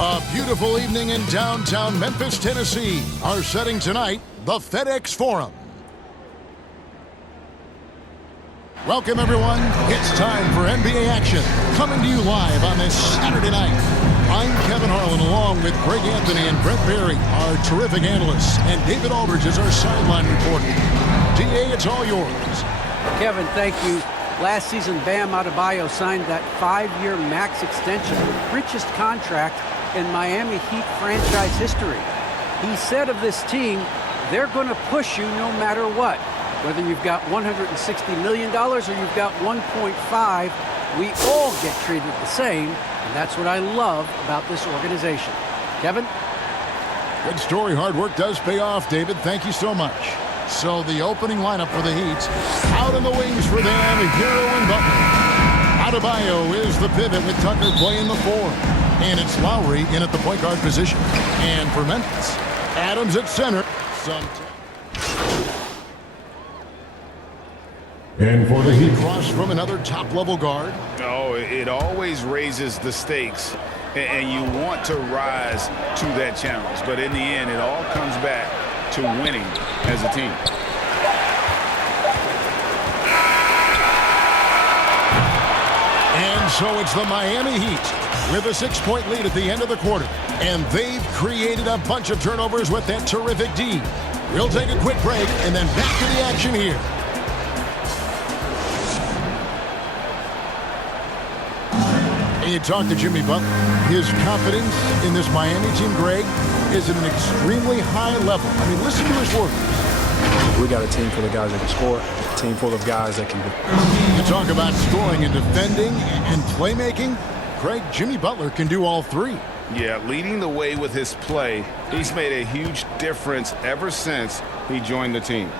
A beautiful evening in downtown Memphis, Tennessee. Our setting tonight, the FedEx Forum. Welcome, everyone. It's time for NBA action. Coming to you live on this Saturday night. I'm Kevin Harlan, along with Greg Anthony and Brett Barry, our terrific analysts, and David Aldridge is our sideline reporter. DA, it's all yours. Kevin, thank you. Last season, Bam Adebayo signed that 5-year max extension, richest contract in Miami Heat franchise history. He said of this team, they're going to push you no matter what. Whether you've got $160 million or you've got 1.5, we all get treated the same, and that's what I love about this organization. Kevin? Good story. Hard work does pay off, David. Thank you so much. So the opening lineup for the Heat, out in the wings for them, Hero and Butler. Adebayo is the pivot with Tucker playing the 4. And it's Lowry in at the point guard position. And for Memphis, Adams at center. And for the Heat, cross from another top-level guard. Oh, it always raises the stakes, and you want to rise to that challenge. But in the end, it all comes back to winning as a team. And so it's the Miami Heat with a 6-point lead at the end of the quarter. And they've created a bunch of turnovers with that terrific D. We'll take a quick break and then back to the action here. And you talk to Jimmy Butler. His confidence in this Miami team, Greg, is at an extremely high level. I mean, listen to his words. We got a team full of guys that can score, a team full of guys that can do. You talk about scoring and defending and playmaking. Greg, Jimmy Butler can do all three. Yeah, leading the way with his play. He's made a huge difference ever since he joined the team.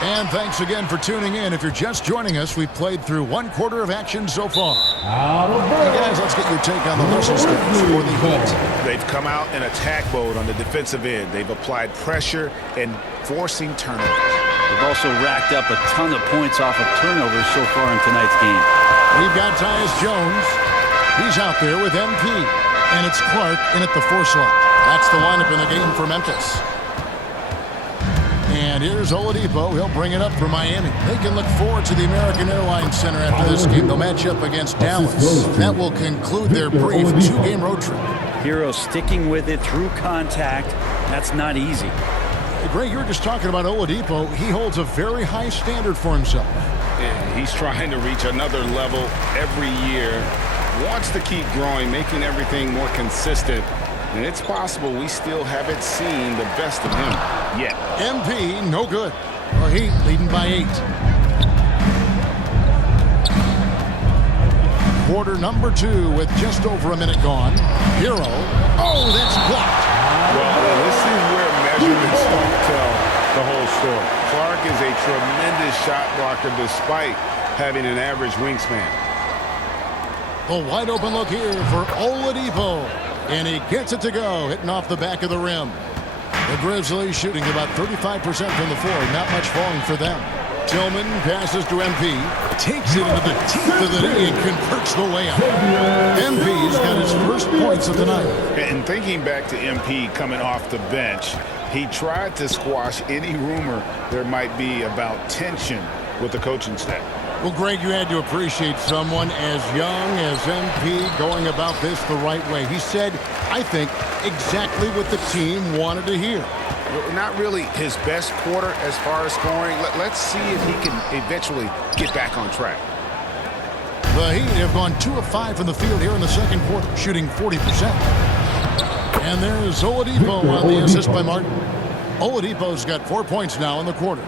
And thanks again for tuning in. If you're just joining us, we've played through 1 quarter of action so far. Hey guys, let's get your take on the lesson steps for the Heat. They've come out in attack mode on the defensive end. They've applied pressure and forcing turnovers. They've also racked up a ton of points off of turnovers so far in tonight's game. We've got Tyus Jones. He's out there with MP. And it's Clark in at the 4 slot. That's the lineup in the game for Memphis. And here's Oladipo. He'll bring it up for Miami. They can look forward to the American Airlines Center after this game. They'll match up against Dallas. That will conclude their brief 2-game road trip. Hero sticking with it through contact. That's not easy. Hey, Greg, you were just talking about Oladipo. He holds a very high standard for himself. Yeah, he's trying to reach another level every year. Wants to keep growing, making everything more consistent. And it's possible we still haven't seen the best of him yet. MP, no good. The Heat leading by 8. Quarter number 2 with just over a minute gone. Hero. Oh, that's blocked. Well, this is where measurements don't tell the whole story. Clark is a tremendous shot blocker despite having an average wingspan. A wide open look here for Oladipo. And he gets it to go, hitting off the back of the rim. The Grizzlies shooting about 35% from the floor. Not much falling for them. Tillman passes to MP. Takes it into the teeth of the knee and converts the layup. MP's got his first points of the night. And thinking back to MP coming off the bench, he tried to squash any rumor there might be about tension with the coaching staff. Well, Greg, you had to appreciate someone as young as MP going about this the right way. He said, I think, exactly what the team wanted to hear. Not really his best quarter as far as scoring. Let's see if he can eventually get back on track. The Heat have gone 2 of 5 from the field here in the second quarter, shooting 40%. And there's Oladipo on the assist by Martin. Oladipo's got 4 points now in the quarter.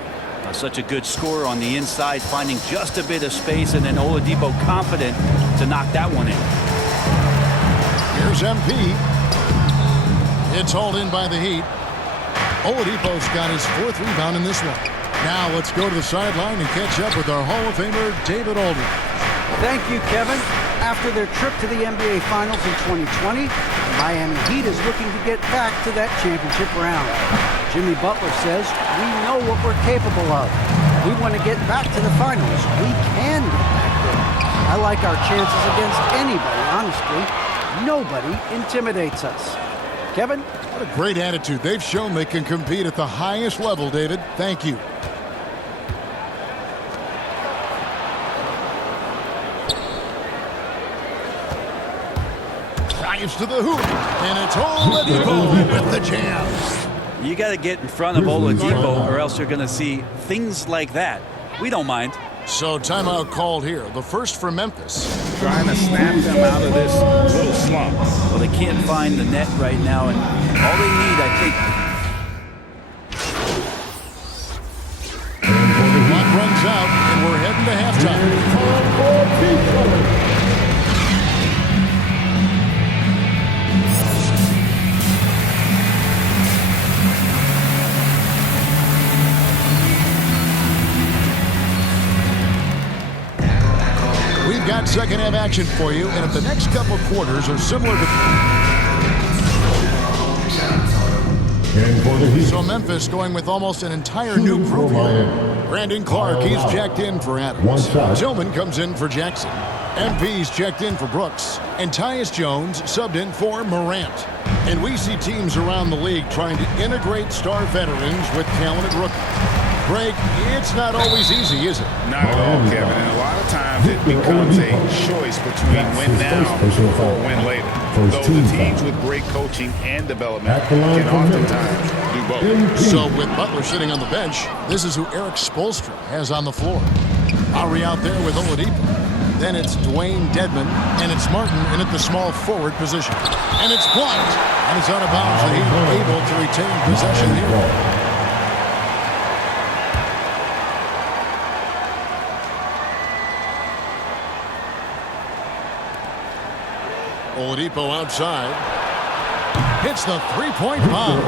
Such a good scorer on the inside, finding just a bit of space, and then Oladipo confident to knock that one in. Here's MP. It's hauled in by the Heat. Oladipo's got his 4th rebound in this one. Now let's go to the sideline and catch up with our Hall of Famer, David Aldridge. Thank you, Kevin. After their trip to the NBA Finals in 2020, the Miami Heat is looking to get back to that championship round. Jimmy Butler says, we know what we're capable of. We want to get back to the finals. We can get back there. I like our chances against anybody, honestly. Nobody intimidates us. Kevin? What a great attitude. They've shown they can compete at the highest level, David. Thank you. Drives to the hoop, and it's Oladipo with the jam. You got to get in front of Oladipo or else you're going to see things like that. We don't mind. So timeout called here. The first for Memphis. Trying to snap them out of this little slump. Well, they can't find the net right now, and all they need, I think. The clock runs out, and we're heading to halftime. We've got second half action for you, and if the next couple quarters are similar to... So Memphis going with almost an entire new group here. Brandon Clark, he's checked in for Adams. Tillman comes in for Jackson. MP's checked in for Brooks. And Tyus Jones subbed in for Morant. And we see teams around the league trying to integrate star veterans with talented rookies. Greg, it's not always easy, is it? Not at all, Kevin. And a lot of times it becomes a choice between win now or win later. Though the teams with great coaching and development can oftentimes do both. So with Butler sitting on the bench, this is who Eric Spoelstra has on the floor. Lowry out there with Oladipo. Then it's Dwayne Dedmon, and it's Martin in at the small forward position. And it's blocked, and it's out of bounds. The Heat able to retain possession here. Oladipo outside. Hits the three-point bomb.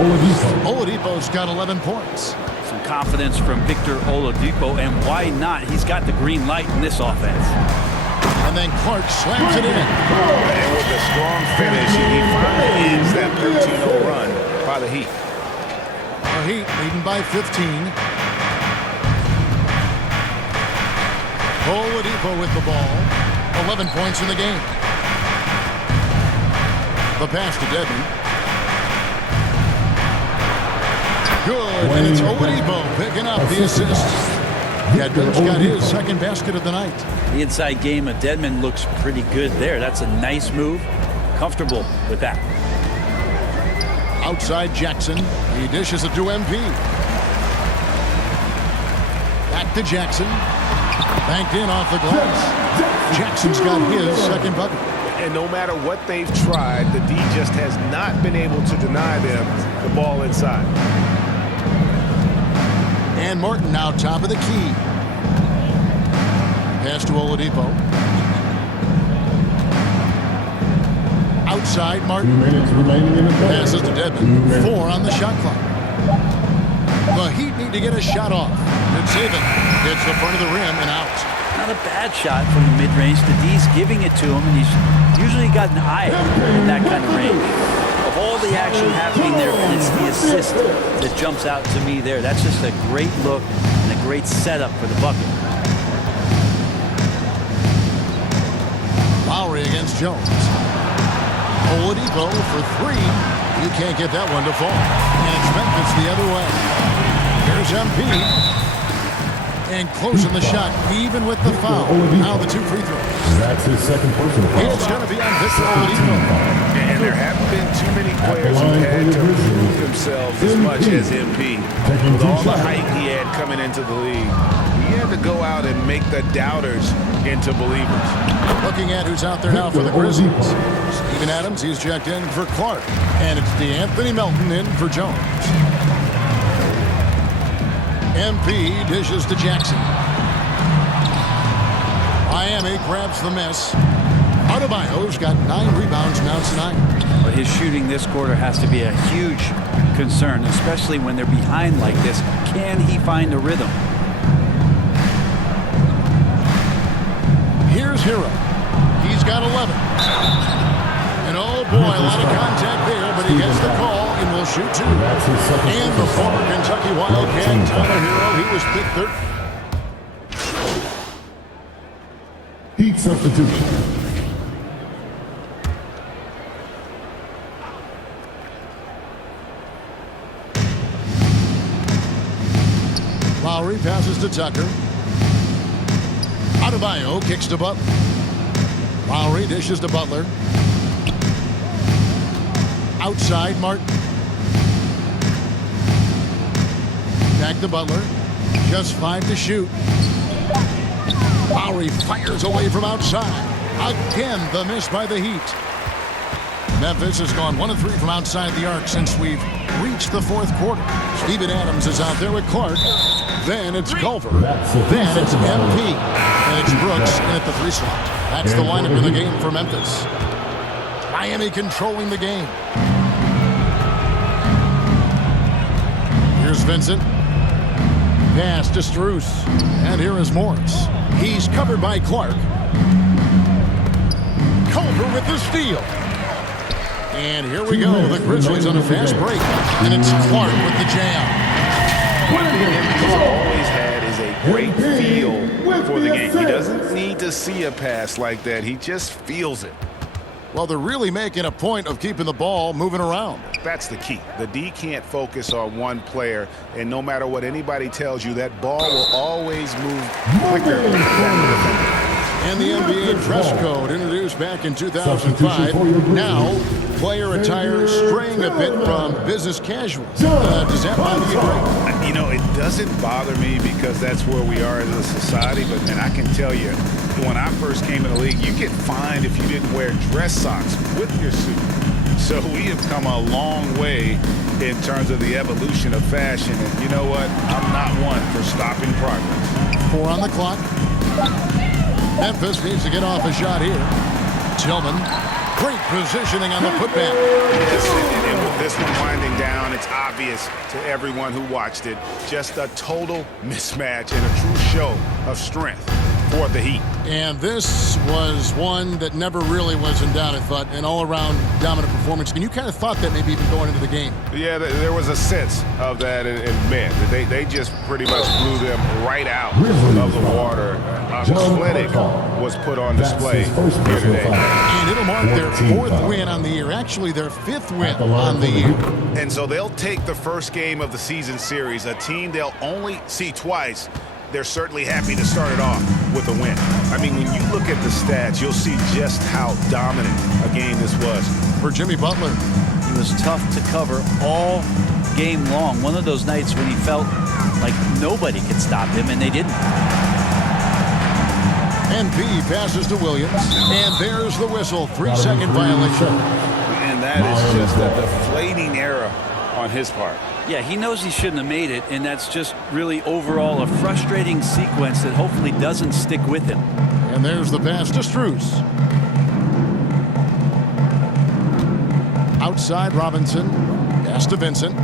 Oladipo's got 11 points. Some confidence from Victor Oladipo, and why not? He's got the green light in this offense. And then Clark slams it in. And with a strong finish, he finally ends that 13-0 run by the Heat. The Heat leading by 15. Oladipo with the ball. 11 points in the game. The pass to Dedmon. Good, and it's Oladipo picking up the assist. Dedmon's got his second basket of the night. The inside game of Dedmon looks pretty good there. That's a nice move. Comfortable with that. Outside Jackson. He dishes it to MP. Back to Jackson. Banked in off the glass. Jackson's got his second bucket. And no matter what they've tried, the D just has not been able to deny them the ball inside. And Martin now top of the key. Pass to Oladipo. Outside Martin. Passes to Dedmon. 4 on the shot clock. The Heat need to get a shot off. Fitzhaven hits the front of the rim and out. Not a bad shot from the mid-range. The D's giving it to him, and he's usually got an eye in that kind of range. Of all the action happening there, it's the assist that jumps out to me there. That's just a great look and a great setup for the bucket. Lowry against Jones. Oladipo for 3. You can't get that one to fall. And it's Memphis the other way. Here's MP. And closing the shot, even with the foul. Now the 2 free throws. That's his second personal foul. It's going to be on Victor Oladipo. And there haven't been too many players who had to prove themselves as much as MP. With all the hype he had coming into the league, he had to go out and make the doubters into believers. Looking at who's out there now for the Grizzlies. Steven Adams, he's checked in for Clark. And it's DeAnthony Melton in for Jones. MP dishes to Jackson. Miami grabs the miss. Adebayo's got 9 rebounds now tonight. But his shooting this quarter has to be a huge concern, especially when they're behind like this. Can he find a rhythm? Here's Hero. He's got 11. And oh boy, a lot of contact there, but he gets the call and will shoot 2. And the former Kentucky Wildcat, Tyler Hero, he was picked 3rd. Heat substitution. Lowry passes to Tucker. Adebayo kicks to Butler. Lowry dishes to Butler. Outside, Martin. Back to Butler. Just 5 to shoot. Lowry fires away from outside. Again, the miss by the Heat. Memphis has gone 1 of 3 from outside the arc since we've reached the fourth quarter. Steven Adams is out there with Clark. Then it's Culver. Then it's MP. And it's Brooks in at the 3 slot. That's the lineup in the game for Memphis. Miami controlling the game. Here's Vincent. Pass to Strus. And here is Morris. He's covered by Clark. Culver with the steal. And here we go. The Grizzlies on a fast break. And it's Clark with the jam. One thing Embiid's always had is a great feel for the game. He doesn't need to see a pass like that. He just feels it. Well, they're really making a point of keeping the ball moving around. That's the key. The D can't focus on one player, and no matter what anybody tells you, that ball will always move quicker than the defender. And the NBA dress code introduced back in 2005. Now, player attire straying a bit from business casual. Does that bother you, Greg? You know, it doesn't bother me because that's where we are as a society, but man, I can tell you, when I first came in the league, you get fined if you didn't wear dress socks with your suit. So we have come a long way in terms of the evolution of fashion, and you know what? I'm not one for stopping progress. 4 on the clock. Memphis needs to get off a shot here. Tillman, great positioning on the putback. Yes, and with this one winding down, it's obvious to everyone who watched it. Just a total mismatch and a true show of strength for the Heat. And this was one that never really was in doubt, I thought, an all-around dominant performance. And you kind of thought that maybe even going into the game. Yeah, there was a sense of that, and man, they just pretty much blew them right out of the water. A clinic was put on display here today. And it'll mark their 4th win on the year. Actually, their 5th win on the year. And so they'll take the first game of the season series, a team they'll only see twice. They're certainly happy to start it off with a win. I mean, when you look at the stats, you'll see just how dominant a game this was. For Jimmy Butler, He was tough to cover all game long. One of those nights when he felt like nobody could stop him, and they didn't. MP passes to Williams. And there's the whistle. 3-second violation. And that is just a deflating error on his part. Yeah, he knows he shouldn't have made it, and that's just really overall a frustrating sequence that hopefully doesn't stick with him. And there's the pass to Strus. Outside Robinson. Pass to Vincent.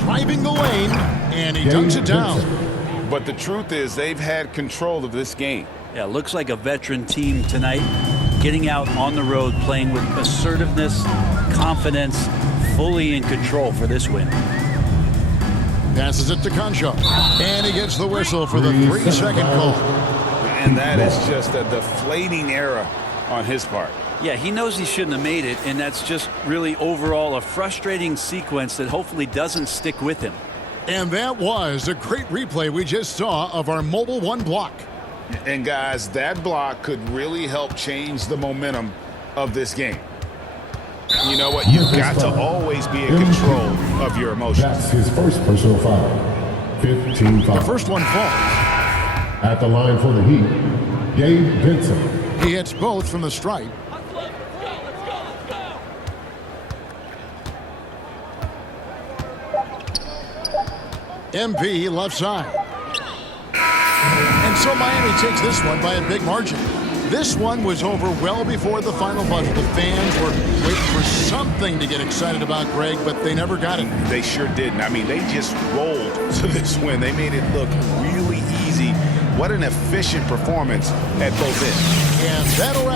Driving the lane, and he dunks it down. But the truth is they've had control of this game. Yeah, looks like a veteran team tonight, getting out on the road, playing with assertiveness, confidence, fully in control for this win. Passes it to Concho. And he gets the whistle for the 3-second call. And that is just a deflating error on his part. Yeah, he knows he shouldn't have made it, and that's just really overall a frustrating sequence that hopefully doesn't stick with him. And that was a great replay we just saw of our Mobile One block. And guys, that block could really help change the momentum of this game. You know what? You've got to always be in control of your emotions. That's his first personal foul. 15 foul. The first one falls. At the line for the Heat, Gabe Vincent. He hits both from the stripe. MP left side. And so Miami takes this one by a big margin. This one was over well before the final buzzer. The fans were waiting for something to get excited about, Greg, but they never got it. They sure didn't. I mean, they just rolled to this win. They made it look really easy. What an efficient performance at both ends. And that'll wrap